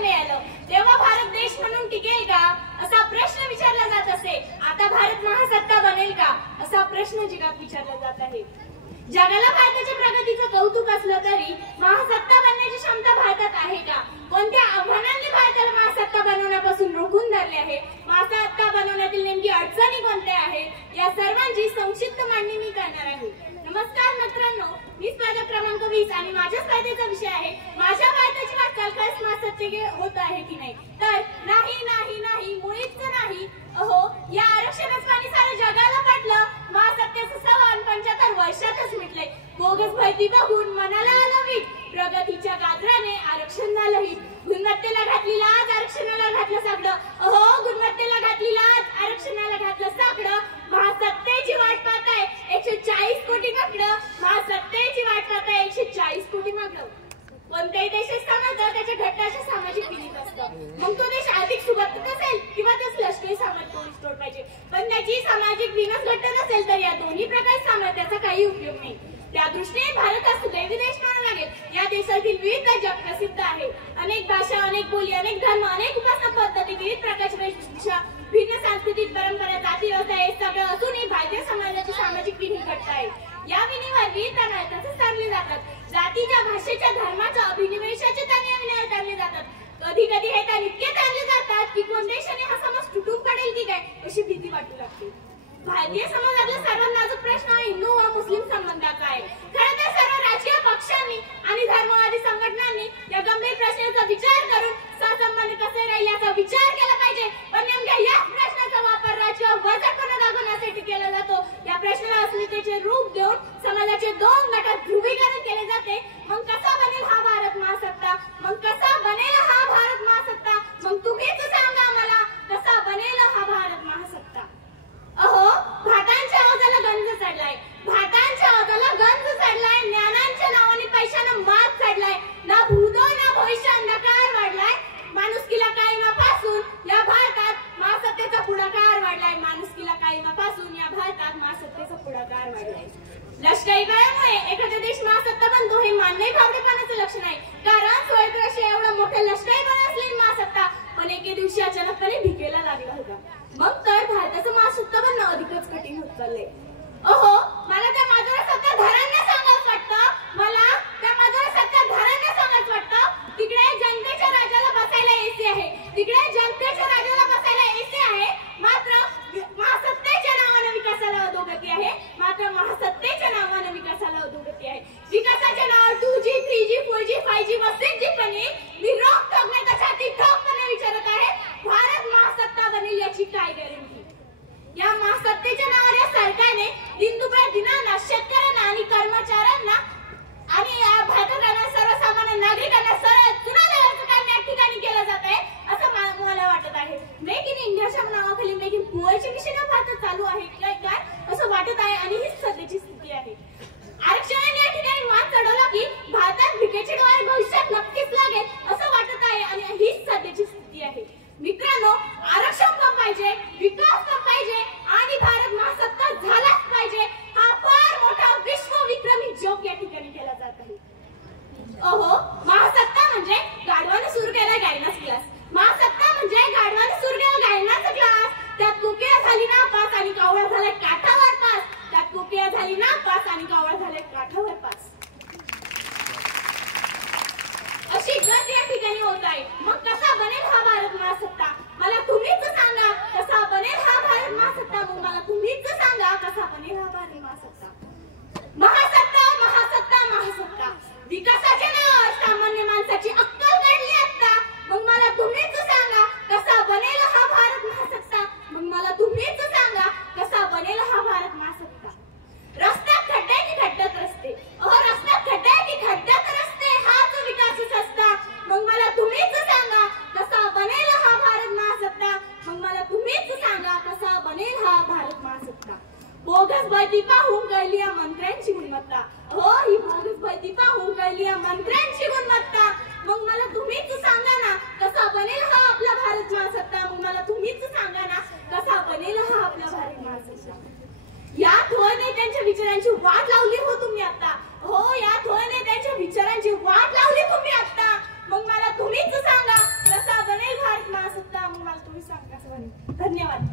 मिळालं तेव्हा भारत देश म्हणून टिकेल का असा प्रश्न विचारला जात असे. आता भारत महासत्ता बनेल का असा प्रश्न जगात विचारला जात आहे. जगाला भारताच्या प्रगतीचं कौतुक असलं तरी महासत्ता बनण्याची क्षमता भारतात आहे का? कोणत्या आव्हानांनी भारताला महासत्ता बनवण्यापासून रोखून धरले आहे? महासत्ता बनवण्यातील नेमकी अडचणी कोणत्या आहेत? या सर्वांची संक्षिप्त मांडणी मी करणार आहे. नमस्कार मित्रांनो, मी स्पर्धा क्रमांक 20 आणि माझ्या स्पर्धेचा विषय आहे माझ्या भारताची वाटचाल खरंच महासत्तेचे होत आहे की नाही. तर नाही नाही नाही, मुळीच नाही. अहो, या आरक्षणाचं पाणी सारं जगाला पटलं. महासत्तेचं सवाल 75 वर्षातच मिटलंय. बोगस भरती बघून मनाला आलं वीट. प्रगतीच्या गाजराने आरक्षण झालं हिट. गुणवत्तेला घातली लाज, आरक्षणाला घातलं साकडं. अहो, गुणवत्तेला घातली लाज, आरक्षणाला घातलं साकडं. महासत्तेची वाट पाहताय 140 कोटी मागणं. महासत्तेची वाट पाहताय 140 कोटी मागणं. कोणत्याही देशात समजलं त्याच्या घटनाच्या सामाजिक विनीत असतं. मग तो देश आर्थिक सुबत्त असेल किंवा त्याच लष्करी सामर्थ्य रिस्टोर पाहिजे, पण त्याची सामाजिक विनस घट्ट नसेल तर या दोन्ही प्रकारच्या सामर्थ्याचा काही उपयोग नाही. त्या दृष्टीने भारत हा सुदैवी देश मानावा लागेल. या देशातील विविध जग प्रसिद्ध आहे. अनेक भाषा, अनेक बोली, अनेक धर्म, अनेक उपासना पद्धती, विविध प्रकारची वेशभूषा, भिन्न सांस्कृतिक परंपरा, जाती व्यवस्था हे सगळं असूनही भारतीय समाजाची सामाजिक विनी घट्ट आहे. या विनीवर विविध तसंच ताणले जातात. जातीच्या, भाषेच्या, धर्माच्या, अभिनिवेशाचे ताणले जातात. कधी कधी हे ताण इतके ताणले जातात की कोण देशाने हा समाज तुटून पडेल की काय अशी भीती वाटू लागते. भारतीय समाजातला सर्वात नाजूक प्रश्न हा हिंदू व मुस्लिम संबंधाचा आहे. खरं तर सर्व राजकीय पक्षांनी आणि धर्मवादी संघटनांनी या गंभीर प्रश्नाचा विचार करून सहसंबंध कसे राहील याचा विचार केला पाहिजे. पण नेमक्या याच प्रश्नाचा वापर राजकीय वरचढपणा दाखवण्यासाठी केला जातो. या प्रश्नाला अस्मितेचे रूप देऊन समाजाचे दोन गटात ध्रुवीकरण केले जाते. मग कसा बनेल हा भारत महासत्ता? मग कसा बनेल हा भारत महासत्ता? मग तुम्हीच सांगा मला, कसा बनेल हा भारत महासत्ता? अहो, भाटांच्या आवाजाला गंज चढलाय. भाटांच्या आवाजाला गंज चढलाय. ज्ञानांच्या नावाने पैशानं मात चढलाय. ना भूतो ना भविष्य अंधकार वाढलाय. माणुसकीला कायमापासून या भारतात महासत्तेचा पुढाकार वाढलाय. माणुसकीला कायमापासून या भारतात महासत्तेचा पुढाकार वाढलाय. लष्करी बळामुळे एखादा देश महासत्ता बनतो हे मान्य भावडेपणाचं लक्षण आहे. कारण स्वयंप्रशी एवढं मोठं लष्करी बळ असलेली महासत्ता पण एके दिवशी अचानकपणे भिकेला लागला होता. मग तर भारताचं महासत्ता बनणं अधिकच कठीण होत चाललंय. अहो, मला त्या माझ्या सत्ताधाऱ्यांना सांगावंच वाटतं. मला त्या माझ्या सत्ताधाऱ्यांना सांगावंच वाटतं. तिकडे जनतेच्या राजाला बसायला एसी आहे. तिकडे जनतेच्या राजाला बसायला एसी आहे. मात्र महासत्तेच्या नावानं विकासाला अधोगती आहे. मात्र महासत्तेच्या नावानं विकासाला अधोगती आहे. विकासाच्या नावावर 2G, 3G, 4G, 5G व 6G पण मी रोखठोक नाही तर छाती ठोकपणे विचारत आहे, भारत महासत्ता बनेल याची काय गॅरंटी? या महासत्तेच्या नावावर या सरकारने दिनदुबळ्या दिनांना शेतकऱ्यांना आणि कर्मचाऱ्यांना आणि भारताच्या सर्वसामान्य नागरिकांना सरळ चुना लावण्याचं काम या ठिकाणी केलं जात आहे असं मला वाटत आहे. मेक इन इंडियाच्या नावाखाली मेक इन पुअरची मिशन भारतात चालू आहे काय असं वाटत आहे आणि हीच सध्याची स्थिती आहे. आरक्षणाने या ठिकाणी मात चढवला की भारतात भिकेचे डोळे भविष्यात नक्कीच लागेल असं वाटत आहे आणि हीच सध्याची स्थिती आहे. मित्रांनो, आरक्षण पण पाहिजे, विकास पण पाहिजे आणि भारत महासत्ता झालाच पाहिजे. हा फार मोठा विश्वविक्रमी जोक या ठिकाणी केला जात आहे. अहो, महासत्ता म्हणजे गाढवाने सुरू केला गायनाचा क्लास. महासत्ता म्हणजे गाढवाने सुरू केला गायनाचा क्लास. त्यात कुकिया झाली नापास आणि कावळा झाला काठावर पास. त्यात कुकिया झाली नापास आणि कावळा झाला काठावर पास. अशी गत या ठिकाणी होत आहे. मग कसा बनेल हा भारत महासत्ता? मला तुम्हीच सांगा कसा बनेल हा भारत महासत्ता? मग मला तुम्हीच सांगा कसा बनेल हा भारत महासत्ता? महासत्ता महासत्ता महासत्ता विकासाच्या नावावर सामान्य माणसाची अक्कल काढली आता. मग मला तुम्हीच सांगा कसा बनेल हा भारत महासत्ता? मग मला तुम्हीच सांगा कसा बनेल हा भारत महासत्ता? रस्त्यात खड्डे की खड्ड्यात रस्ते? अहो, रस्त्यात खड्डे की खड्ड्यात रस्ते हाच विकासच असता. मग मला तुम्हीच सांगा कसा बनेल हा भारत महासत्ता? मग मला तुम्हीच सांगा कसा बनेल हा भारत महासत्ता? बोगस भरती पाहून कळली या मंत्र्यांची गुणवत्ता. हो, ही बोगस भरती पाहून कळली या मंत्र्यांची गुणवत्ता. मग मला तुम्हीच सांगा ना कसा बनेल हा आपला भारत महासत्ता? मग मला तुम्हीच सांगा ना कसा बनेल हा आपला भारत महासत्ता? या थोर नेत्यांच्या विचारांची वाट लावली हो तुम्ही आता. हो, या थोर नेत्यांच्या विचारांची वाट लावली तुम्ही आता. मग मला तुम्हीच सांगा आठवणी. धन्यवाद.